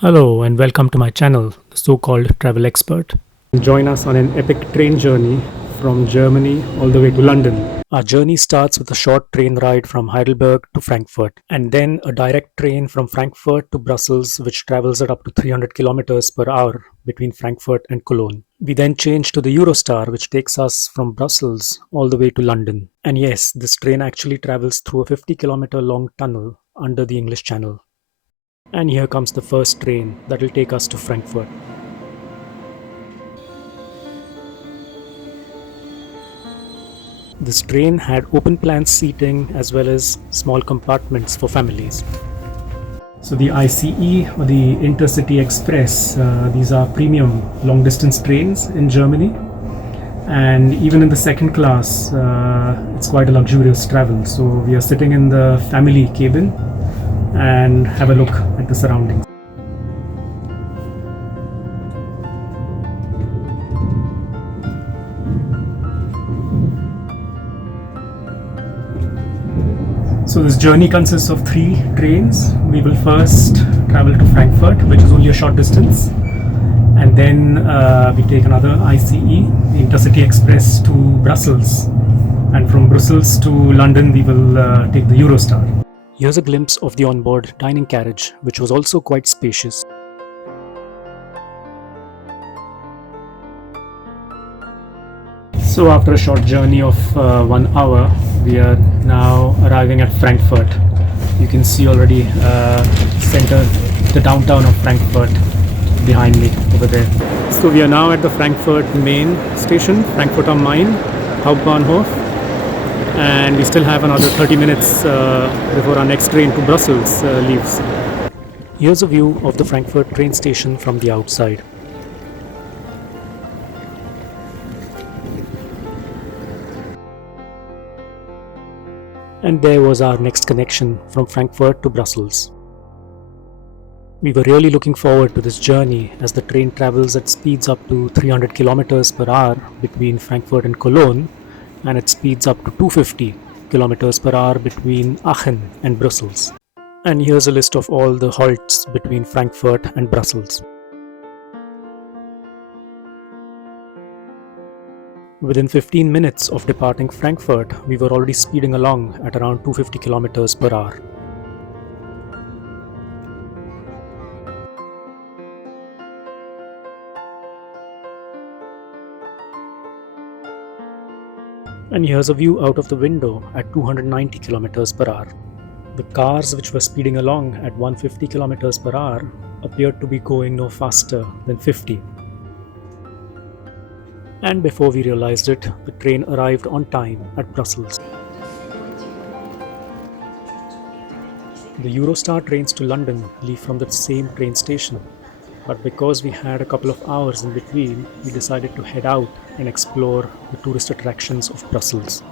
Hello and welcome to my channel, the so-called travel expert. Join us on an epic train journey from Germany all the way to London. Our journey starts with a short train ride from Heidelberg to Frankfurt and then a direct train from Frankfurt to Brussels which travels at up to 300 kilometers per hour between Frankfurt and Cologne. We then change to the Eurostar which takes us from Brussels all the way to London. And yes, this train actually travels through a 50-kilometer long tunnel under the English Channel. And here comes the first train that will take us to Frankfurt. This train had open plan seating as well as small compartments for families. So the ICE or the Intercity Express, these are premium long distance trains in Germany. And even in the second class, it's quite a luxurious travel. So we are sitting in the family cabin and have a look at the surroundings. So this journey consists of 3 trains. We will first travel to Frankfurt, which is only a short distance, and then we take another ICE, the Intercity Express, to Brussels, and from Brussels to London we will take the Eurostar. Here's a glimpse of the onboard dining carriage, which was also quite spacious. So after a short journey of 1 hour, we are now arriving at Frankfurt. You can see already the downtown of Frankfurt behind me over there. So we are now at the Frankfurt main station, Frankfurt am Main, Hauptbahnhof. And we still have another 30 minutes before our next train to Brussels leaves. Here's a view of the Frankfurt train station from the outside. And there was our next connection from Frankfurt to Brussels. We were really looking forward to this journey as the train travels at speeds up to 300 kilometers per hour between Frankfurt and Cologne, and it speeds up to 250 kilometers per hour between Aachen and Brussels. And here's a list of all the halts between Frankfurt and Brussels. Within 15 minutes of departing Frankfurt, we were already speeding along at around 250 kilometers per hour. And here's a view out of the window at 290 kilometers per hour. The cars which were speeding along at 150 kilometers per hour appeared to be going no faster than 50. And before we realized it, the train arrived on time at Brussels. The Eurostar trains to London leave from the same train station, but because we had a couple of hours in between, we decided to head out and explore the tourist attractions of Brussels.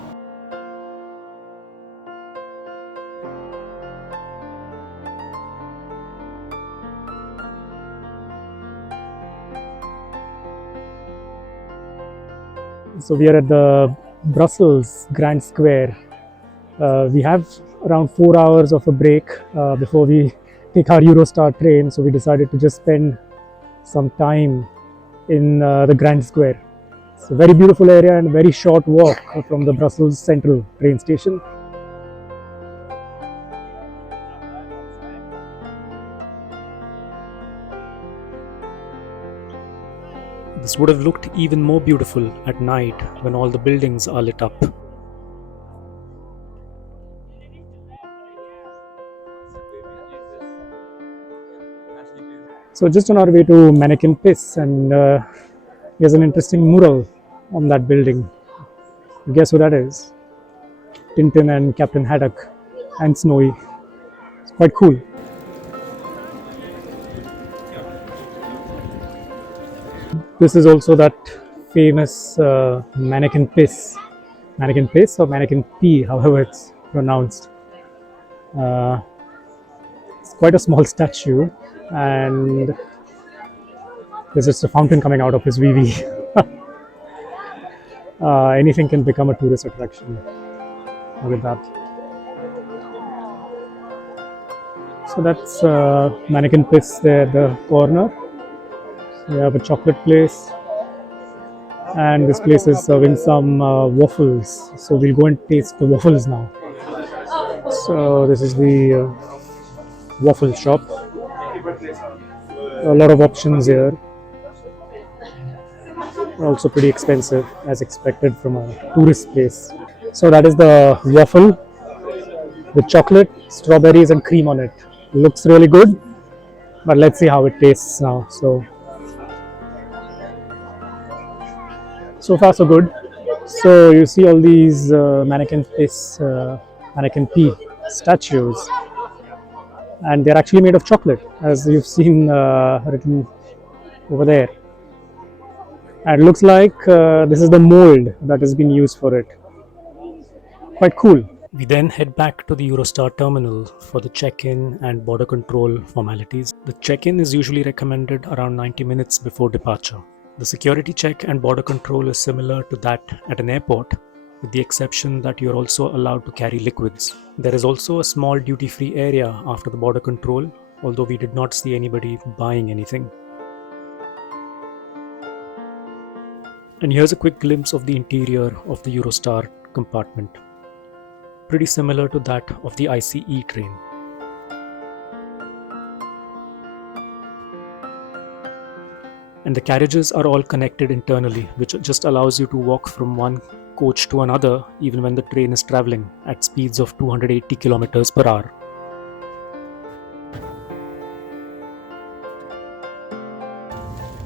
So we are at the Brussels Grand Square. We have around 4 hours of a break before we take our Eurostar train, so we decided to just spend some time in the Grand Square. It's a very beautiful area and very short walk from the Brussels Central train station. This would have looked even more beautiful at night when all the buildings are lit up. So just on our way to Mannequin Piss, and there's an interesting mural on that building. Guess who that is? Tintin and Captain Haddock and Snowy. It's quite cool. This is also that famous Mannequin Piss. Mannequin Piss or Mannequin P, however it's pronounced. It's quite a small statue, and there's just a fountain coming out of his VV. Anything can become a tourist attraction. Look at that. So that's mannequin piss there at the corner. We have a chocolate place, and this place is serving some waffles. So we'll go and taste the waffles now. So this is the waffle shop. A lot of options here. Also pretty expensive as expected from a tourist place. So that is the waffle with chocolate, strawberries, and cream on it. Looks really good, but let's see how it tastes now. So far so good. So you see all these mannequin pea statues, and they're actually made of chocolate, as you've seen written over there. And it looks like this is the mold that has been used for it. Quite cool. We then head back to the Eurostar terminal for the check-in and border control formalities. The check-in is usually recommended around 90 minutes before departure. The security check and border control is similar to that at an airport, with the exception that you're also allowed to carry liquids. There is also a small duty-free area after the border control, although we did not see anybody buying anything. And here's a quick glimpse of the interior of the Eurostar compartment. Pretty similar to that of the ICE train. And the carriages are all connected internally, which just allows you to walk from one coach to another even when the train is traveling at speeds of 280 kilometers per hour.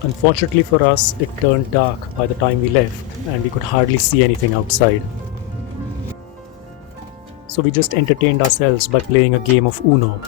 Unfortunately for us, it turned dark by the time we left and we could hardly see anything outside. So we just entertained ourselves by playing a game of Uno.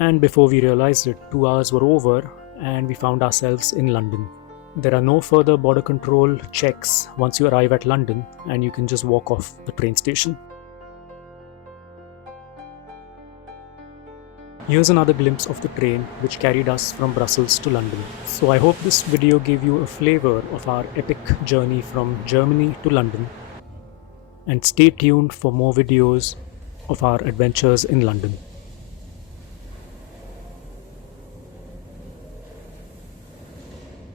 And before we realized it, 2 hours were over and we found ourselves in London. There are no further border control checks once you arrive at London, and you can just walk off the train station. Here's another glimpse of the train which carried us from Brussels to London. So I hope this video gave you a flavor of our epic journey from Germany to London. And stay tuned for more videos of our adventures in London.